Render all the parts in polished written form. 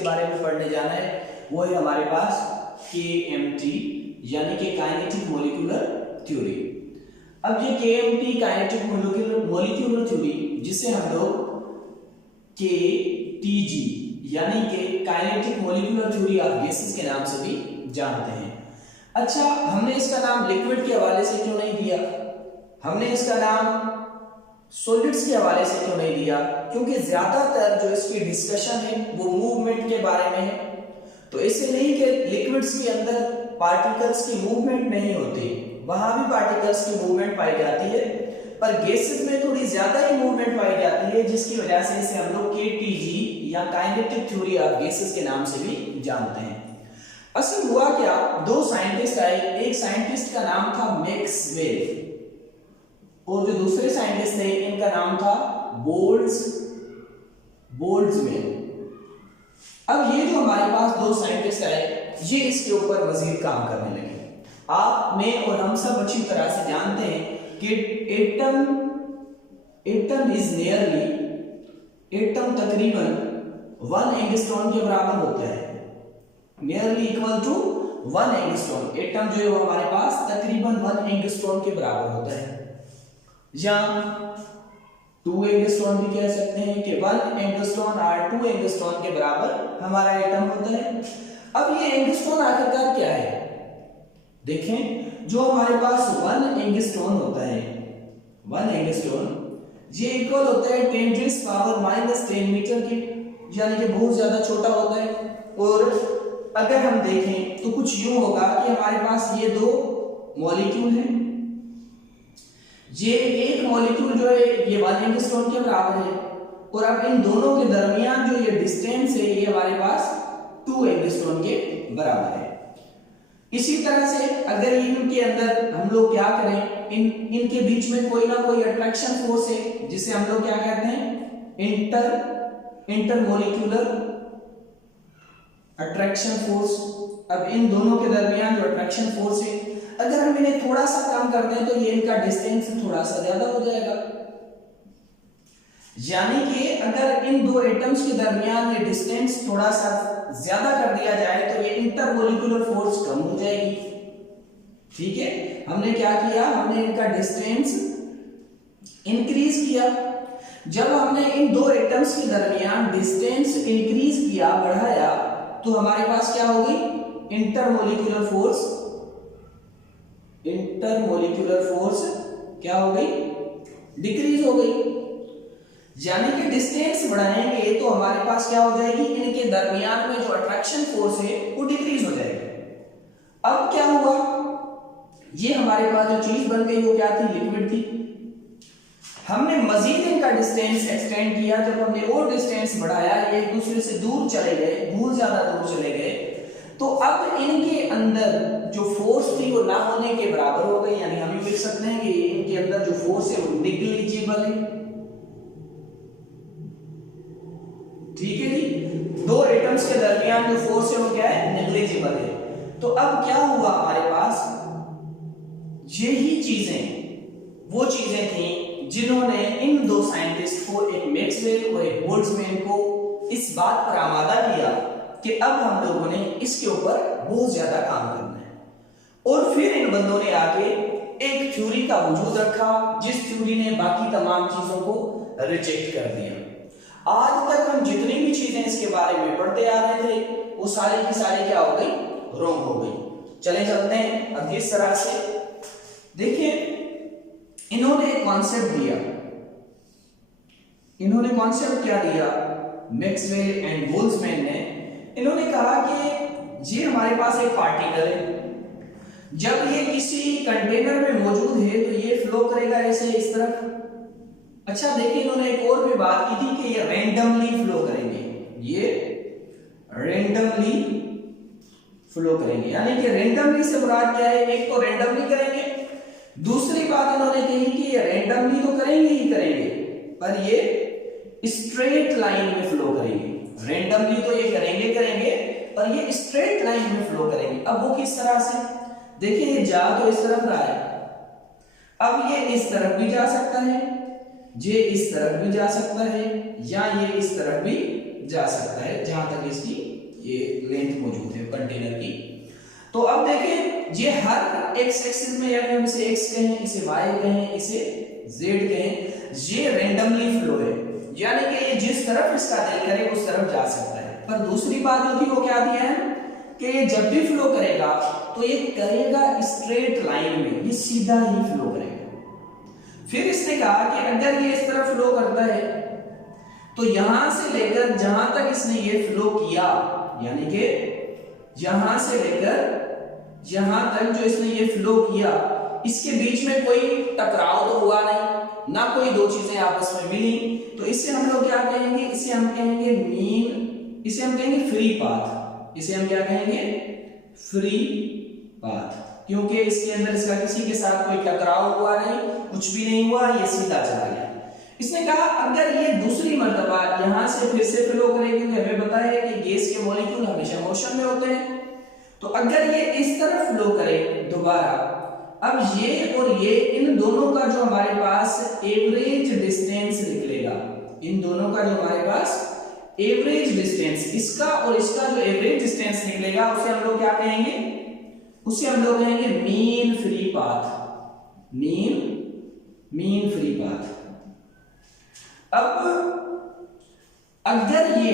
किसके बारे में पढ़ने जाना है, वो है हमारे पास KMT यानी कि काइनेटिक मॉलिक्यूलर थ्योरी। अब ये KMT काइनेटिक मॉलिक्यूलर थ्योरी जिसे हम लोग KTG यानी कि kinetic molecular theory of gases के नाम से भी जानते हैं। अच्छा, हमने इसका नाम लिक्विड के हवाले से क्यों नहीं दिया, हमने इसका नाम सॉलिड्स के हवाले से क्यों नहीं दिया, क्योंकि ज्यादातर जो इसकी डिस्कशन है वो मूवमेंट के बारे में है। तो इससे नहीं कि लिक्विड्स के अंदर पार्टिकल्स की मूवमेंट नहीं होती, वहां भी पार्टिकल्स की मूवमेंट पाई जाती है, पर गैसेस में थोड़ी ज्यादा ही मूवमेंट पाई जाती है, जिसकी वजह से इसे हम लोग KTG या काइनेटिक थ्योरी ऑफ गैसेस के नाम से भी जानते हैं। असल हुआ क्या, दो साइंटिस्ट आए, एक साइंटिस्ट का नाम था मैक्सवेल और जो दूसरे साइंटिस्ट थे इनका नाम था बोल्ट्जमैन। अब ये जो हमारे पास दो साइंटिस्ट आए, ये इसके ऊपर मजीद काम करने लगे। आप, मैं और हम सब अच्छी तरह से जानते हैं कि एटम तकरीबन 1 एंगस्ट्रॉन के बराबर होता है, nearly equal to 1 angstrom. Atom जो है वो हमारे पास तकरीबन 1 एंगस्ट्रॉन के बराबर होता है, या 2 एंगस्ट्रॉन भी कह सकते हैं कि 1 एंगस्ट्रॉन और 2 एंगस्ट्रॉन के बराबर हमारा एटम होता है। अब ये एंगस्ट्रॉन आखिरकार क्या है, देखें, जो हमारे पास 1 एंगस्ट्रॉन होता है, 1 एंगस्ट्रॉन ये इक्वल होता है 10⁻⁻10 मीटर के, यानी कि बहुत ज्यादा छोटा होता है। और अगर हम देखें तो कुछ यूं होगा कि हमारे पास ये दो मॉलिक्यूल हैं, ये एक मॉलिक्यूल जो है ये 1 एंगस्ट्रॉन के बराबर है, और अब इन दोनों के दरमियान जो ये डिस्टेंस है ये हमारे पास 2 एंगस्ट्रॉन के बराबर है। इसी तरह से अगर इनके अंदर हम लोग क्या करें, इनके बीच में कोई ना कोई अट्रैक्शन फोर्स है, जिसे हम लोग क्या कहते हैं, इंटरमॉलिक्यूलर अट्रैक्शन फोर्स। अब इन दोनों के दरमियान जो अट्रैक्शन फोर्स है, अगर हम इन्हें थोड़ा सा कम कर दें तो ये इनका डिस्टेंस थोड़ा सा ज्यादा हो जाएगा, यानी कि अगर इन दो एटम्स के दरमियान ये डिस्टेंस थोड़ा सा ज्यादा कर दिया जाए तो ये इंटरमॉलिक्यूलर फोर्स कम हो जाएगी। ठीक है, हमने क्या किया, हमने इनका डिस्टेंस इंक्रीज किया। जब हमने इन दो एटम्स के दरमियान डिस्टेंस इंक्रीज किया, बढ़ाया, तो हमारे पास क्या हो गई, इंटरमॉलिक्यूलर फोर्स क्या हो गई, डिक्रीज हो गई। यानी कि डिस्टेंस बढ़ाएंगे तो हमारे पास क्या हो जाएगी, इनके दरमियान में जो अट्रैक्शन फोर्स है वो डिक्रीज हो जाएगी। अब क्या हुआ, ये हमारे पास जो चीज बन गई वो क्या थी, लिक्विड थी। हमने मजीद इनका डिस्टेंस एक्सटेंड किया, जब हमने और डिस्टेंस बढ़ाया, ये एक दूसरे से दूर चले गए, बहुत ज्यादा दूर चले गए, तो अब इनके अंदर जो फोर्स थी वो ना होने के बराबर हो गई। यानी हम ये लिख सकते हैं कि इनके अंदर जो फोर्स है वो निग्लिजिबल है। ठीक है जी, दो एटम्स के दरमियान जो फोर्स है वो क्या है, नेग्लिजिबल है। तो अब क्या हुआ, हमारे पास यही चीजें वो चीजें थी जिन्होंने इन दो साइंटिस्ट को, एक मैक्सवेल और एक बोल्ट्जमैन को, इस बात पर आमादा किया कि अब हम लोगों ने इसके ऊपर बहुत ज्यादा काम करना है। और फिर इन बंदों ने आके एक थ्योरी का वजूद रखा, जिस थ्योरी ने बाकी तमाम चीजों को रिजेक्ट कर दिया। आज तक हम जितनी भी चीजें इसके बारे में पढ़ते आ रहे थे वो सारी की सारी क्या हो गई, रॉन्ग हो गई। चले चलते हैं अब इस तरह से। देखिए, इन्होंने एक कॉन्सेप्ट दिया, इन्होंने कॉन्सेप्ट क्या दिया, मैक्सवेल एंड बोल्ट्जमैन ने, इन्होंने कहा कि ये हमारे पास एक पार्टिकल है, जब ये किसी कंटेनर में मौजूद है तो ये फ्लो करेगा ऐसे इस तरफ। अच्छा देखिए, इन्होंने एक और भी बात की थी कि ये रैंडमली फ्लो करेंगे, ये रैंडमली फ्लो करेंगे। यानी कि रैंडमली से मुराद क्या है, एक तो रैंडमली करेंगे, दूसरी बात इन्होंने कही कि ये रैंडमली तो करेंगे ही करेंगे, पर ये स्ट्रेट लाइन में फ्लो करेंगे। रैंडमली तो ये करेंगे, पर ये स्ट्रेट लाइन में फ्लो करेंगे। अब वो किस तरह से, देखिए ये जा तो इस तरफ रहा है, अब ये इस तरफ भी जा सकता है, ये इस तरफ भी जा सकता है, या ये इस तरफ भी जा सकता है, जहां तक इसकी ये लेंथ मौजूद है कंटेनर की। तो अब देखें ये हर एक्स एक्सिस में, यानी हम इसे एक्स कहें, इसे वाई कहें, इसे जेड कहें, ये रेंडमली फ्लो है, यानी कि ये जिस तरफ इसका दिल करे उस तरफ जा सकता है। पर दूसरी बात जो थी वो क्या दिया है कि ये जब भी फ्लो करेगा तो ये करेगा स्ट्रेट लाइन में, ये सीधा ही फ्लो करेगा। फिर इसने कहा कि अगर ये इस तरफ फ्लो करता है तो यहां से लेकर जहां तक इसने ये फ्लो किया, यानी कि यहां से लेकर यहां तक जो इसने ये फ्लो किया, इसके बीच में कोई टकराव तो हुआ नहीं, ना कोई दो चीजें आपस में मिली, तो इसे हम लोग क्या कहेंगे, इसे हम कहेंगे मीन, इसे हम कहेंगे फ्री पाथ, इसे हम क्या कहेंगे, फ्री पाथ, क्योंकि इसके अंदर इसका किसी के साथ कोई टकराव हुआ नहीं, कुछ भी नहीं हुआ, ये सीधा चला गया। इसने कहा अगर ये दूसरी मर्तबा यहां से फिर से फ्लो करेगी, क्योंकि हमें पता है कि गैस के मॉलिक्यूल हमेशा मोशन में होते हैं, तो अगर ये इस तरफ फ्लो करे दोबारा, अब ये और ये, इन दोनों का जो हमारे पास एवरेज डिस्टेंस निकलेगा, इन दोनों का जो हमारे पास एवरेज डिस्टेंस, इसका और इसका जो एवरेज डिस्टेंस निकलेगा, उसे हम लोग क्या कहेंगे, उसे हम लोग कहेंगे mean free path, mean free path. अब अगर ये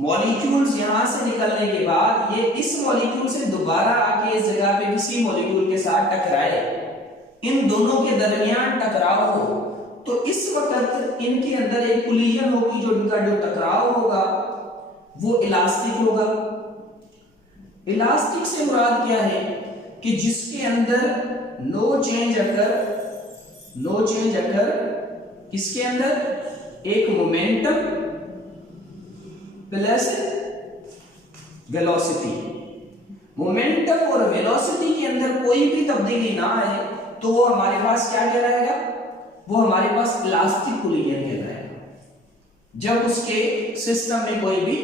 मॉलिक्यूल्स यहां से निकलने के बाद ये इस मॉलिक्यूल से दोबारा आके इस जगह पे किसी मॉलिक्यूल के साथ टकराए, इन दोनों के दरमियान टकराव हो, तो इस वक्त इनके अंदर एक कोलिजन होगी, जो इनका जो टकराव होगा वो इलास्टिक होगा। इलास्टिक से मुराद क्या है कि जिसके अंदर नो चेंज अकर, इसके अंदर एक मोमेंटम प्लस वेलोसिटी, मोमेंटम और वेलोसिटी के अंदर कोई भी तब्दीली ना आए, तो वो हमारे पास क्या कहलाएगा, वो हमारे पास इलास्टिक कोलिजन कहलाएगा, जब उसके सिस्टम में कोई भी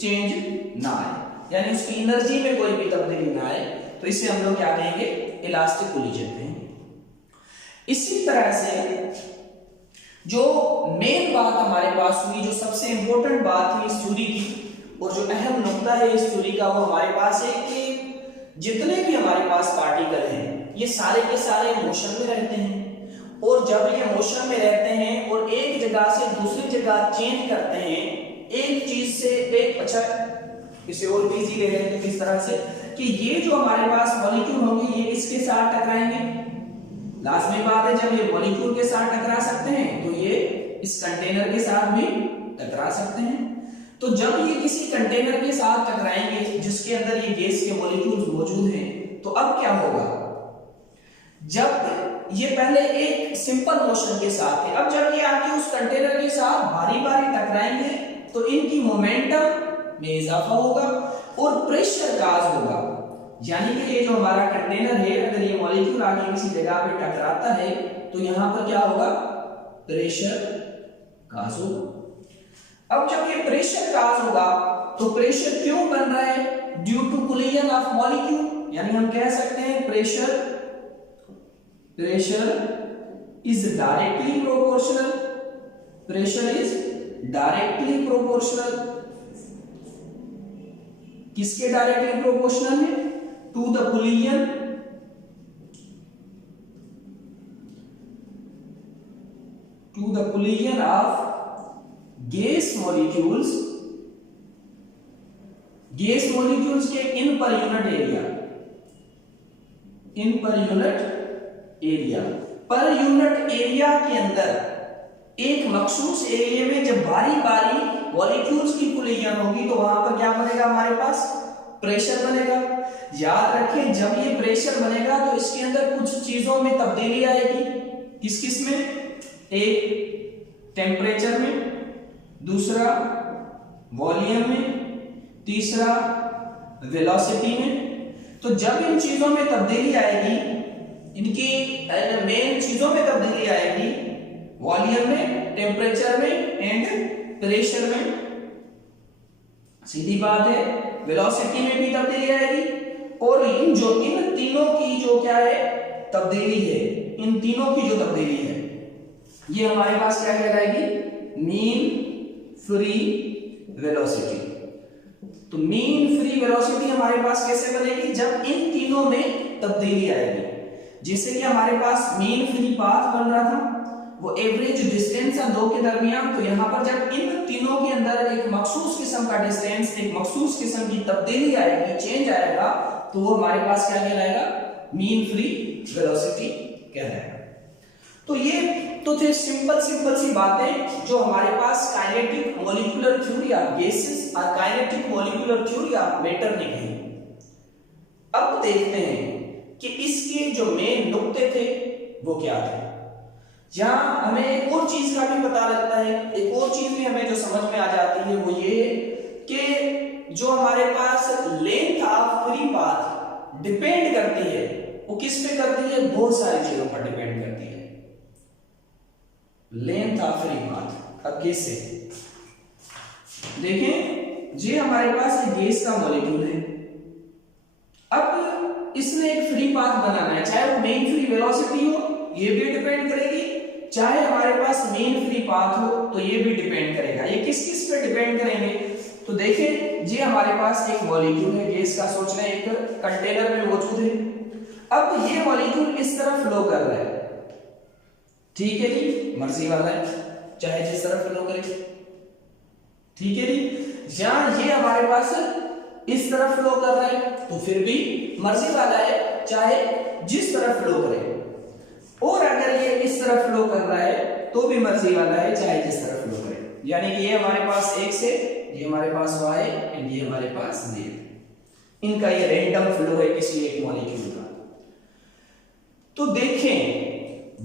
चेंज ना आए, यानी उसकी एनर्जी में कोई भी तब्दीली ना आए, तो इसे हम लोग क्या कहेंगे, इलास्टिक कोलिजन कहेंगे। इसी तरह से जो मेन बात हमारे पास हुई, जो सबसे इंपॉर्टेंट बात थी इस थ्योरी की, और जो अहम नुकता है इस थ्योरी का, वो हमारे पास है कि जितने भी हमारे पास पार्टिकल हैं, ये सारे के सारे मोशन में रहते हैं, और जब ये मोशन में रहते हैं और एक जगह से दूसरी जगह चेंज करते हैं, एक चीज से एक, अच्छा इसे और भी इजी ले लें तो किस तरह से कि ये जो हमारे पास मॉलिक्यूल होंगे ये इसके साथ टकराएंगे, लाजमी बात है जब ये मॉलिक्यूल के साथ टकरा सकते हैं तो ये इस कंटेनर के साथ भी टकरा सकते हैं। तो जब ये किसी कंटेनर के साथ टकराएंगे जिसके अंदर ये गैस के मॉलिक्यूल्स मौजूद हैं, तो अब क्या होगा, जब ये पहले एक सिंपल मोशन के साथ थे, अब जब ये आके उस कंटेनर के साथ भारी भारी टकराएंगे तो इनकी मोमेंटम में इजाफा होगा और प्रेशर काज होगा, यानी कि ये जो हमारा कंटेनर है, अगर ये मॉलिक्यूल आके किसी जगह पे टकराता है तो यहां पर क्या होगा, प्रेशर काज होगा। अब जब ये प्रेशर काज होगा तो प्रेशर क्यों बन रहा है, due to collision of molecule, यानी हम कह सकते हैं pressure is directly proportional, pressure is directly proportional, किसके डायरेक्टली प्रोपोर्शनल है, to the collision of gas molecules के in per unit area, per unit area के अंदर एक मखसूस एरिया में जब बारी बारी मॉलिक्यूल्स की कोलिजन होगी तो वहां पर क्या बनेगा, हमारे पास प्रेशर बनेगा। याद रखें जब ये प्रेशर बनेगा तो इसके अंदर कुछ चीजों में तब्दीली आएगी, किस में, एक टेम्परेचर में, दूसरा वॉल्यूम में, तीसरा वेलोसिटी में। तो जब इन चीजों में तब्दीली आएगी, इनकी मेन चीजों में तब्दीली आएगी, वॉल्यूम में, टेम्परेचर में एंड प्रेशर में, सीधी बात है वेलोसिटी में भी तब्दीली आएगी, और इन तीनों की जो क्या है तब्दीली है, इन तीनों की जो तब्दीली है ये हमारे पास क्या कहलाएगी, मीन फ्री वेलोसिटी। तो मीन फ्री वेलोसिटी हमारे पास कैसे बनेगी, जब इन तीनों में तब्दीली आएगी। जैसे कि हमारे पास मीन फ्री पाथ बन रहा था, वो एवरेज डिस्टेंस है दो के दरमियान, तो यहाँ पर जब इन तीनों के अंदर एक मखसूस किस्म का डिस्टेंस, एक मखसूस किस्म की तब्दीली आएगी, चेंज आएगा, तो वो हमारे पास क्या कहलाएगा, मीन फ्री वेलोसिटी कहलाएगा। तो ये तो थे सिंपल सी बातें जो हमारे पास kinetic molecular theory of gases और kinetic molecular theory of matter ने कही। अब देखते हैं कि इसके जो मेन नुक्ते थे वो क्या थे। जहां हमें एक और चीज का भी पता लगता है, एक और चीज भी हमें जो समझ में आ जाती है, वो ये कि जो हमारे पास length of free path depend करती है, वो किस पे करती है, बहुत सारी चीजों पर डिपेंड करती है। लेंथ ऑफ फ्री पाथ अब कैसे देखें, ये हमारे पास एक गैस का मॉलिक्यूल है। अब इसने एक फ्री पाथ बनाना है, चाहे वो मेन फ्री वेलोसिटी हो, ये भी डिपेंड करेगी, चाहे हमारे पास मेन फ्री पाथ हो तो ये भी डिपेंड करेगा। ये किस किस पे डिपेंड करेंगे, तो देखें ये हमारे पास एक मॉलिक्यूल है गैस का, सोच लें एक कंटेनर में मौजूद है। अब ये मॉलिक्यूल इस तरफ फ्लो कर रहा है, ठीक है जी, मर्जी वाला है, चाहे जिस तरफ फ्लो करे, ठीक है जी। जहां ये हमारे पास इस तरफ फ्लो कर रहा है तो फिर भी मर्जी वाला है, चाहे जिस तरफ फ्लो करे, और अगर ये इस तरफ फ्लो कर रहा है तो भी मर्जी वाला है, चाहे जिस तरफ फ्लो करे। यानी कि ये हमारे पास x है, ये हमारे पास y एंड ये हमारे पास z, इनका ये रैंडम फ्लो है किसी एक मॉलिक्यूल का। तो देखें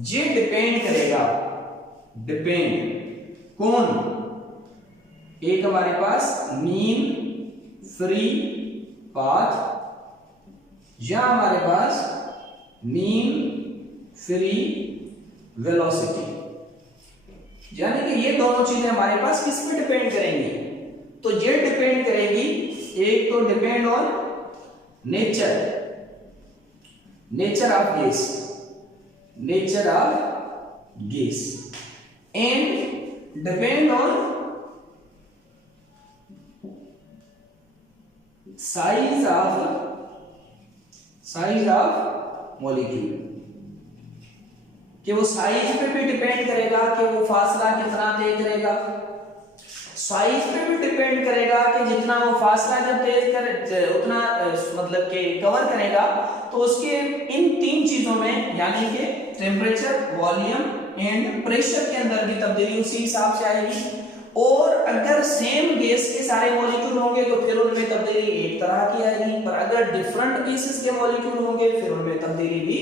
ये डिपेंड करेगा, डिपेंड कौन, एक हमारे पास मीन फ्री पाथ या हमारे पास मीन फ्री वेलोसिटी, यानी कि ये दोनों चीजें हमारे पास किस पे डिपेंड करेंगी, तो ये डिपेंड करेगी, एक तो depend on nature, nature of gas, nature of gas, and depend on size of molecule, कि वो साइज पे भी डिपेंड करेगा कि वो फासला कितना तय करेगा, साइज पे भी डिपेंड करेगा कि जितना वो फासला जब तय करे उतना मतलब कि कवर करेगा, तो उसके इन तीन चीजों में यानी कि टेम्परेचर, वॉल्यूम एंड प्रेशर के अंदर भी तब्दीली उसी हिसाब से आएगी। और अगर सेम गैस के सारे मॉलिक्यूल होंगे तो फिर उनमें तब्दीली एक तरह की आएगी, पर अगर डिफरेंट गैसेस के मॉलिक्यूल होंगे फिर उनमें तब्दीली भी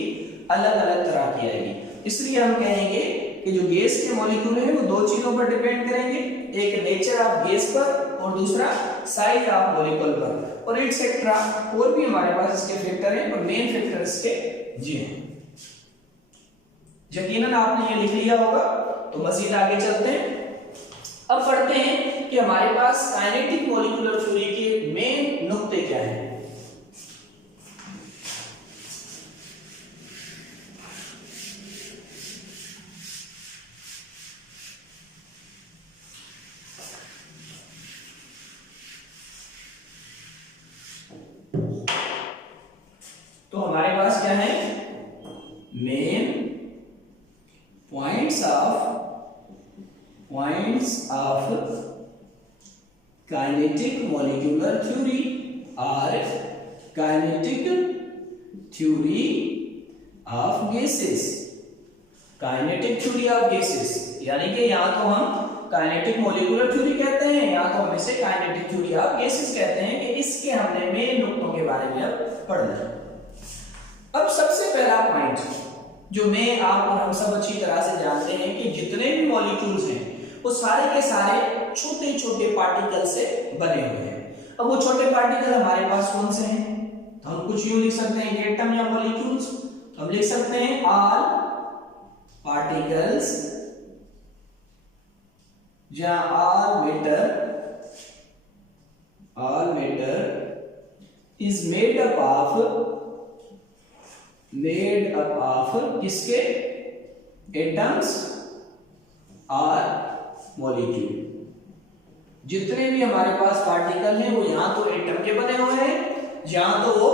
अलग अलग तरह की आएगी। इसलिए हम कहेंगे कि जो गैस के मॉलिक्यूल है वो दो चीजों पर डिपेंड करेंगे, एक नेचर ऑफ गैस पर और दूसरा साइज ऑफ मॉलिक्यूल पर, और एटसेट्रा और भी हमारे पास इसके फैक्टर हैं, पर मेन फैक्टर इसके ये हैं। यकीनन आपने ये लिख लिया होगा, तो मजीद आगे चलते हैं। अब पढ़ते हैं कि हमारे पास काइनेटिक मॉलिक्यूलर थ्योरी के मेन नुक्ते क्या हैं। तो हमारे पास क्या है, main points of kinetic molecular theory और kinetic theory of gases. Kinetic theory of gases यानी कि या तो हम काइनेटिक मॉलिक्यूलर थ्योरी कहते हैं या तो हम इसे काइनेटिक थ्योरी ऑफ गैसेस कहते हैं, कि इसके हमने मेन नुक्तों के बारे में अब पढ़ना है। अब सबसे पहला पॉइंट जो मैं आप और हम सब अच्छी तरह से जानते हैं कि जितने भी मॉलिक्यूल्स हैं वो सारे के सारे छोटे छोटे पार्टिकल से बने हुए हैं। अब वो छोटे पार्टिकल हमारे पास कौन से हैं, तो हम कुछ यूं लिख सकते हैं कि एटम या मॉलिक्यूल्स, तो हम लिख सकते हैं ऑल पार्टिकल्स या all matter is made up of किसके, एटम्स और मॉलिक्यूल। जितने भी हमारे पास पार्टिकल हैं वो यहाँ तो एटम के बने हुए हैं, यहाँ तो वो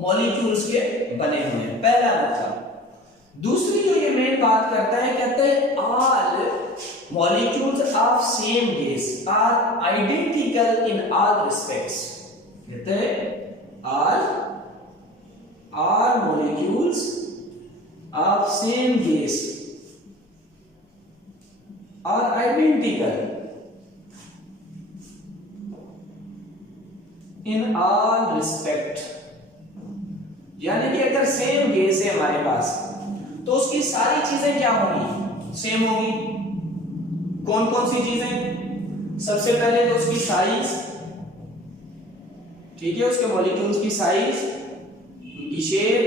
मॉलिक्यूल्स के बने हुए हैं, पहला नुकता। दूसरी जो ये मेन बात करता है, कहता है all molecules of same gas are identical in all respects. कहते हैं all molecules of same gas are identical in all respect. यानी कि अगर सेम गैस है हमारे पास तो उसकी सारी चीजें क्या होंगी, सेम होगी। कौन कौन सी चीजें? सबसे पहले तो उसकी साइज, ठीक है, उसके मॉलिक्यूल्स की साइज, उनकी शेप,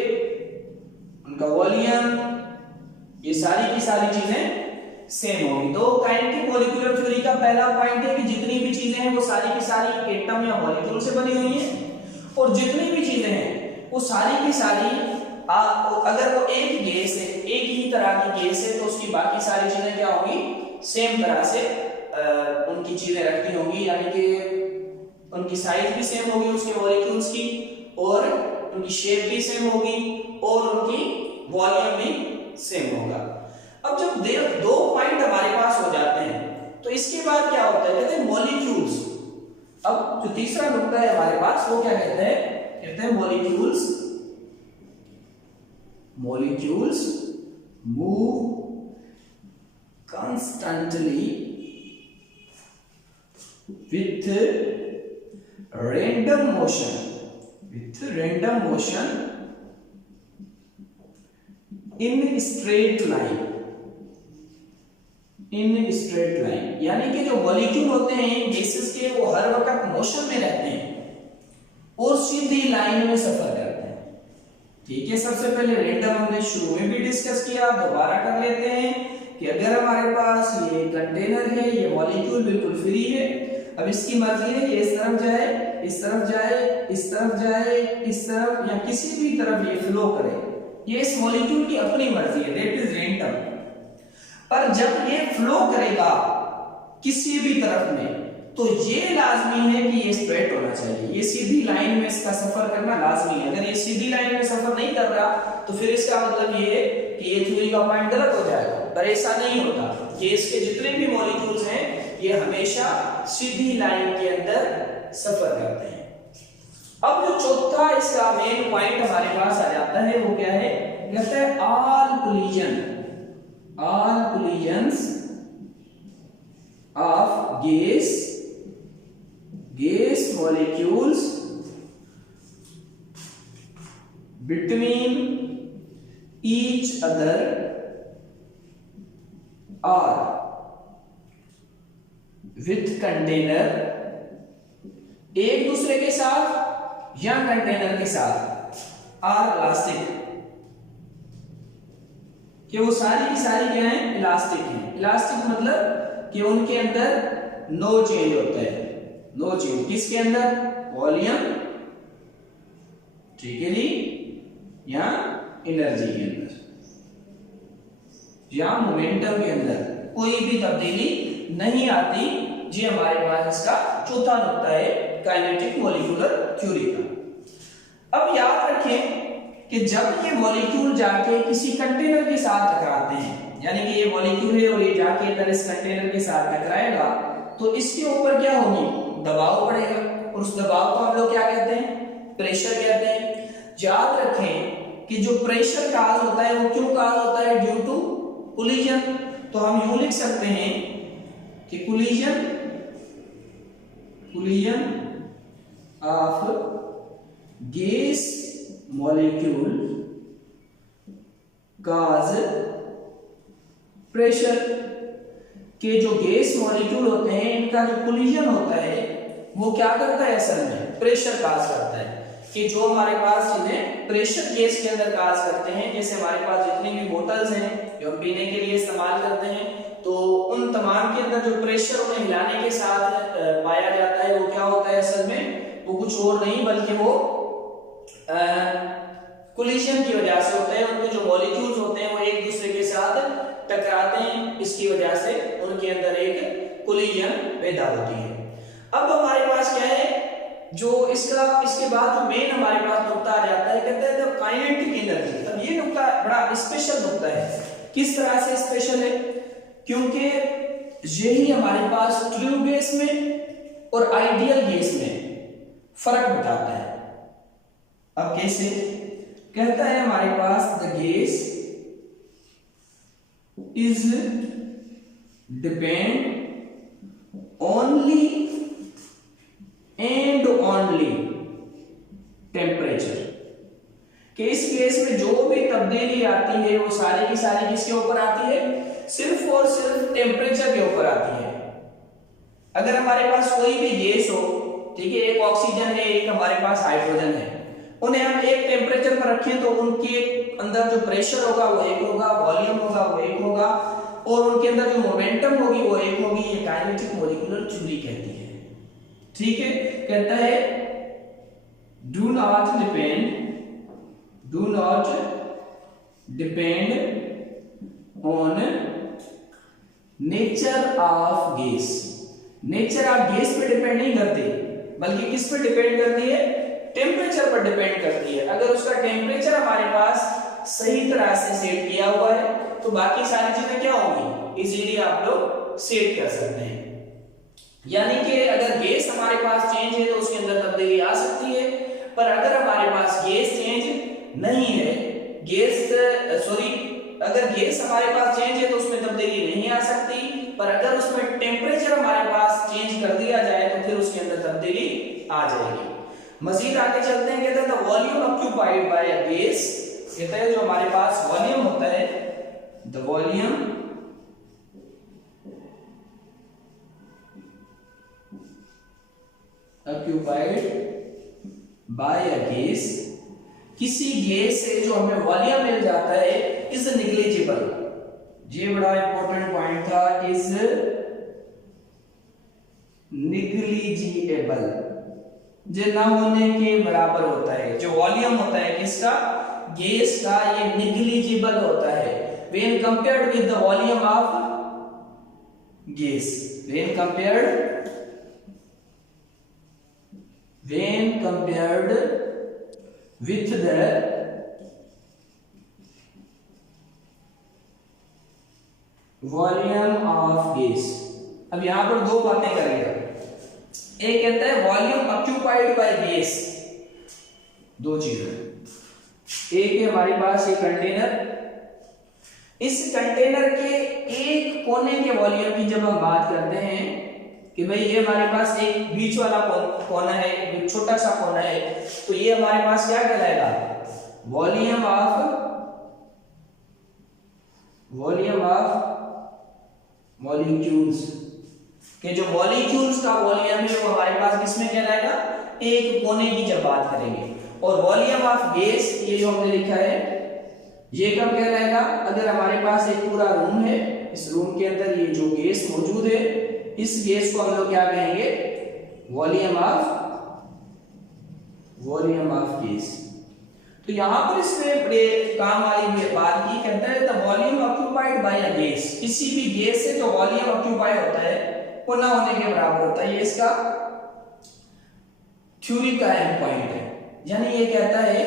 उनका वॉल्यूम, ये सारी की सारी चीजें सेम होगी। तो काइनेटिक मॉलिक्यूलर थ्योरी का पहला पॉइंट है कि जितनी भी चीजें हैं वो सारी की सारी एटम या मॉलिक्यूल से बनी हुई हैं, और जितनी भी चीजें हैं वो सारी की सारी अगर वो एक गैस है, एक ही तरह की गैस है, तो उसकी बाकी सारी चीजें क्या होंगी, सेम तरह से उनकी चीजें रखती होंगी। यानी कि उनकी साइज भी सेम होगी उसके मॉलिक्यूल्स की, और उनकी शेप भी सेम होगी, और उनकी वॉल्यूम भी सेम होगा। अब जब दो पॉइंट हमारे पास हो जाते हैं तो इसके बाद क्या होता है, कहते हैं मॉलिक्यूल्स। अब जो तीसरा नुकता है हमारे पास वो क्या कहते हैं molecules move constantly with random motion in straight line। यानी कि जो मॉलिक्यूल होते हैं गैसेस के, वो हर वक्त मोशन में रहते हैं और सीधी लाइन में सफर करते हैं। ठीक है, सबसे पहले रैंडम हमने शुरू में भी डिस्कस किया, दोबारा कर लेते हैं कि अगर हमारे पास ये कंटेनर है, ये मॉलिक्यूल बिल्कुल फ्री है, अब इसकी मर्जी है ये इस तरफ जाए, इस तरफ जाए, इस तरफ जाए, इस तरफ या किसी भी तरफ ये फ्लो करे, ये इस मॉलिक्यूल की अपनी मर्जी है, दैट इज रैंडम। पर जब ये फ्लो करेगा किसी भी तरफ में तो ये लाजमी है कि ये स्ट्रेट होना चाहिए, ये सीधी लाइन में इसका सफर करना लाजमी है। अगर ये सीधी लाइन में सफर नहीं कर रहा तो फिर इसका मतलब ये है कि ये थ्योरी का पॉइंट गलत हो जाएगा, पर ऐसा नहीं होता। ये इसके जितने भी मॉलिक्यूल्स हैं ये हमेशा सीधी लाइन के अंदर सफर करते हैं। अब जो चौथा इसका मेन पॉइंट हमारे पास आ जाता है वो क्या है, कहते हैं all collisions of gas molecules between each other or with container, एक दूसरे के साथ या कंटेनर के साथ, आर इलास्टिक, कि वो सारी की सारी क्या है, इलास्टिक है। इलास्टिक मतलब कि उनके अंदर नो चेंज होता है, नो चेंज किसके अंदर, वॉल्यूम, ठीक है जी, या एनर्जी के अंदर या मोमेंटम के अंदर कोई भी तब्दीली नहीं आती। जी हमारे पास इसका चौथा नुकता है काइनेटिक मॉलिक्यूलर थ्योरी का। अब याद रखें कि जब ये मॉलिक्यूल जाके किसी कंटेनर के साथ टकराते हैं, यानी कि ये मॉलिक्यूल है और ये जाके इधर इस कंटेनर के साथ टकराएगा तो इसके ऊपर क्या होगी, दबाव पड़ेगा, और उस दबाव को हम लोग क्या कहते हैं, प्रेशर कहते हैं। याद रखें कि जो प्रेशर काज होता है वो क्यों काज होता है, ड्यू टू कोलिजन। तो हम यूं लिख सकते हैं कि collision of gas molecule cause pressure, के जो गैस मॉलिक्यूल होते हैं इनका जो कोलिजन होता है वो क्या करता है, असल में प्रेशर काज करता है। कि जो हमारे पास चीजें प्रेशर गैस के अंदर काज करते हैं, जैसे हमारे पास जितनी भी बोतल्स हैं जो हम पीने के लिए इस्तेमाल करते हैं, तो उन तमाम के अंदर जो प्रेशर उन्हें हिलाने के साथ पाया जाता है वो क्या होता है, असल में वो कुछ और नहीं बल्कि वो कोलिजन की वजह से होता है। उनके जो मॉलिक्यूल्स होते हैं वो एक दूसरे के साथ टकराते हैं, इसकी वजह से उनके अंदर एक कोलिजन पैदा होती है। अब हमारे पास क्या है, जो इसके बाद जो मेन हमारे पास नुकता आ जाता है, कहते हैं द काइनेटिक एनर्जी। अब ये नुकता बड़ा स्पेशल नुकता है। किस तरह से स्पेशल है? क्योंकि यही हमारे पास ट्रू गैस में और आइडियल गैस में फर्क बताता है। अब कैसे? कहता है हमारे पास the gas is depend only and only temperature, कि इस गैस में जो भी तब्दीली आती है वो सारी की सारी किसके ऊपर आती है? सिर्फ और सिर्फ टेम्परेचर के ऊपर आती है। अगर हमारे पास कोई भी गैस हो, ठीक है, एक ऑक्सीजन है, एक हमारे पास हाइड्रोजन है, उन्हें हम एक टेम्परेचर पर रखें तो उनके अंदर जो प्रेशर होगा वो एक होगा, वॉल्यूम होगा वो एक होगा, और उनके अंदर जो मोमेंटम होगी वो एक होगी। ये काइनेटिक मॉलिक्यूलर थ्योरी कहती है। ठीक है, कहता है do not depend on nature of gas. Nature of gas पे डिपेंड नहीं करती, बल्कि किस पे डिपेंड करती है? टेम्परेचर पर डिपेंड करती है। अगर उसका टेम्परेचर हमारे पास सही तरह से सेट किया हुआ है तो बाकी सारी चीजें क्या होंगी? इजीली आप लोग सेट कर सकते हैं। यानी कि अगर गैस हमारे पास चेंज है तो उसके अंदर तब्दीली आ सकती है, पर अगर हमारे पास गैस चेंज नहीं है, अगर गैस हमारे पास चेंज है तो उसमें तब्दीली नहीं आ सकती, पर अगर उसमें टेम्परेचर हमारे पास चेंज कर दिया जाए तो फिर उसके अंदर तब्दीली आ जाएगी। मजीद आगे चलते हैं, कहते हैं the volume occupied by a gas, कहते हैं जो हमारे पास वॉल्यूम होता है, the volume occupied by a gas, किसी गैस से जो हमें वॉल्यूम मिल जाता है, इज निग्लिजिबल। ये बड़ा इंपॉर्टेंट पॉइंट था, इज निग्लिजिबल, जो ना होने के बराबर होता है। जो वॉल्यूम होता है किसका? गैस का, ये निग्लिजिबल होता है when compared with the volume of gas. When compared with the volume of gas. अब यहां पर दो बातें करेंगे। एक कहता है वॉल्यूम ऑक्यूपाइड बाय गैस, दो चीजें। एक है हमारे पास ये कंटेनर, इस कंटेनर के एक कोने के वॉल्यूम की जब हम बात करते हैं कि भाई ये हमारे पास एक बीच वाला कोना है, एक छोटा सा कोना है, तो ये हमारे पास क्या कहलाएगा? वॉल्यूम ऑफ मॉलिक्यूल्स, के जो मॉलिक्यूल्स का वॉल्यूम है वो हमारे पास किसमें कहलाएगा? एक कोने की जब बात करेंगे। और वॉल्यूम ऑफ गैस, ये जो हमने लिखा है, ये कब कहलाएगा? अगर हमारे पास एक पूरा रूम है, इस रूम के अंदर ये जो गैस मौजूद है, इस गैस को हम लोग क्या कहेंगे? Volume of gas. तो यहां पर इसमें बड़े काम वाली बात की, कहता है the volume occupied by a gas, किसी भी गैस से जो वॉल्यूम ऑक्यूपाई होता है वो ना होने के बराबर होता है। ये इसका थ्योरी का एंड पॉइंट है। यानी ये कहता है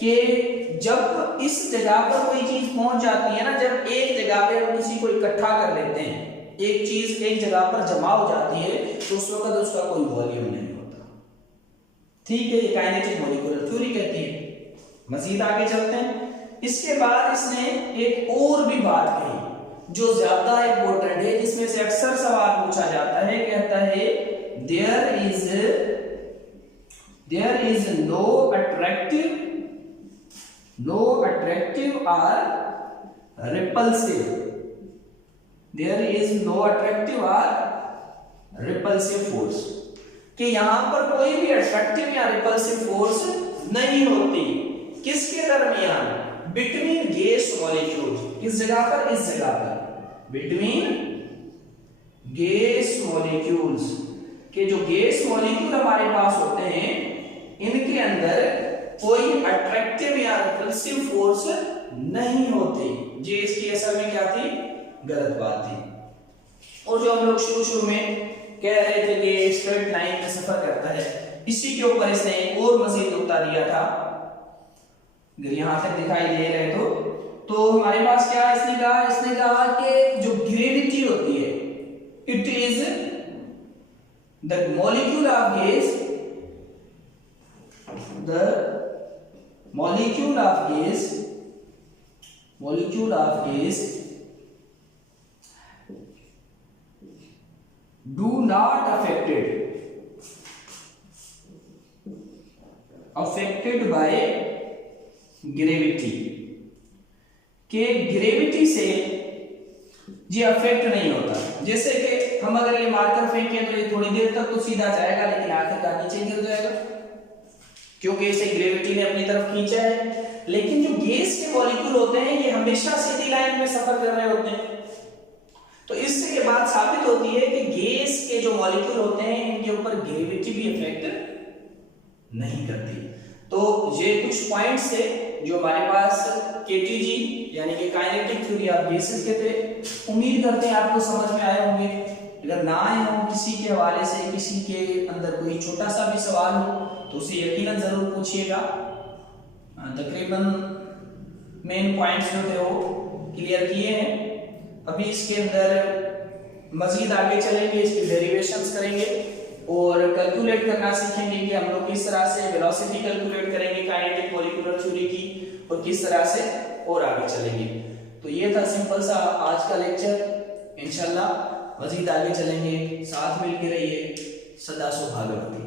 कि जब इस जगह पर कोई चीज पहुंच जाती है ना, जब एक जगह पे हम किसी को इकट्ठा कर लेते हैं, एक चीज एक जगह पर जमा हो जाती है, तो उस वक्त उसका कोई वॉल्यूम नहीं होता। ठीक है, ये काइनेटिक मॉलिक्यूलर थ्योरी कहती है। मजीद आगे चलते हैं। इसके बाद इसने एक और भी बात कही जो ज्यादा इंपॉर्टेंट है, जिसमें से अक्सर सवाल पूछा जाता है। कहता है देयर इज नो अट्रैक्टिव और repulsive, there is no attractive और रिपल्सिव फोर्स, कि यहां पर कोई भी अट्रैक्टिव या रिपल्सिव फोर्स नहीं होती। किसके दरमियान? Between gas molecules. किस जगह पर? इस जगह पर, बिटवीन गैस मॉलिक्यूल्स, के जो गैस मॉलिक्यूल हमारे पास होते हैं, इनके अंदर कोई अट्रैक्टिव या रिपल्सिव फोर्स नहीं होती। ये इसकी असल में क्या थी? गलत बात थी। और जो हम लोग शुरू में कह रहे थे कि स्ट्रेट लाइन में सफर करता है। इसी के ऊपर इसने एक और मजीद नुक्ता दिया था, अगर यहां तक दिखाई दे रहे तो हमारे पास क्या इसने कहा कि जो ग्रेविटी होती है, it is the molecule of gas, the molecule of gas do not affected by gravity, के ग्रेविटी से ये अफेक्ट नहीं होता। जैसे कि हम अगर ये मार्कर फेंकें तो ये थोड़ी देर तक तो सीधा जाएगा, लेकिन आखिरकार नीचे गिर जाएगा क्योंकि इसे ग्रेविटी ने अपनी तरफ खींचा है। लेकिन जो गैस के मॉलिक्यूल होते हैं ये हमेशा सीधी लाइन में सफर कर रहे होते हैं। तो इससे ये बात साबित होती है कि गैस के जो मॉलिक्यूल होते हैं इनके ऊपर ग्रेविटी भी इफेक्ट नहीं करती। तो ये कुछ पॉइंट्स थे जो हमारे पास केटीजी यानी कि काइनेटिक थ्योरी ऑफ गैसेस के थे। उम्मीद करते हैं आपको समझ में आए होंगे। अगर ना आए हो, किसी के हवाले से किसी के अंदर कोई छोटा सा भी सवाल हो तो उसे यकीनन जरूर पूछिएगा। तकरीबन मेन पॉइंट्स जो थे वो क्लियर किए हैं। अभी इसके अंदर मजीद आगे चलेंगे, इसकी डेरिवेशंस करेंगे और कैलकुलेट करना सीखेंगे कि हम लोग किस तरह से वेलोसिटी कैलकुलेट करेंगे काइनेटिक मॉलिक्यूलर थ्योरी की और किस तरह से और आगे चलेंगे। तो ये था सिंपल सा आज का लेक्चर। इंशाल्लाह मजीद आगे चलेंगे, साथ मिलके रहिए। सदा सुहागवती।